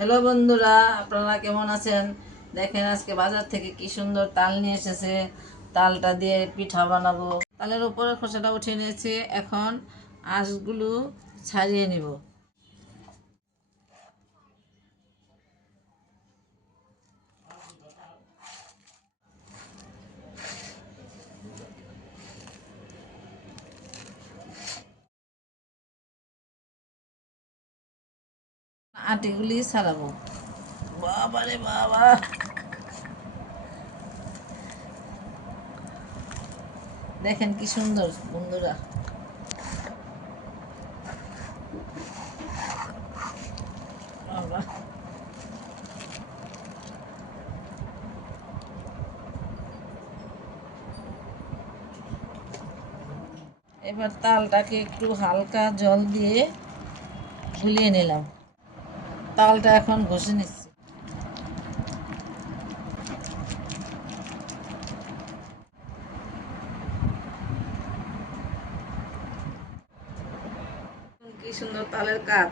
Hello বন্ধুরা, আপনারা কেমন আছেন? দেখেন আজকে বাজার থেকে কি সুন্দর তাল নিয়ে এসেছে। তালটা দিয়ে পিঠা বানাবো। তালের উপরে খোসাটা উঠিয়ে নিয়েছি, এখন আঁশগুলো ছাড়িয়ে নিব। আটিগুলি ছাড়াবো। বাবা রে বাবা, দেখেন কি সুন্দর বন্ধুরা। বাবা, এবার তালটাকে একটু হালকা জল দিয়ে গুলিয়ে নিলাম। তালটা এখন ঘষে নিচ্ছি। কি সুন্দর তালের কাপ।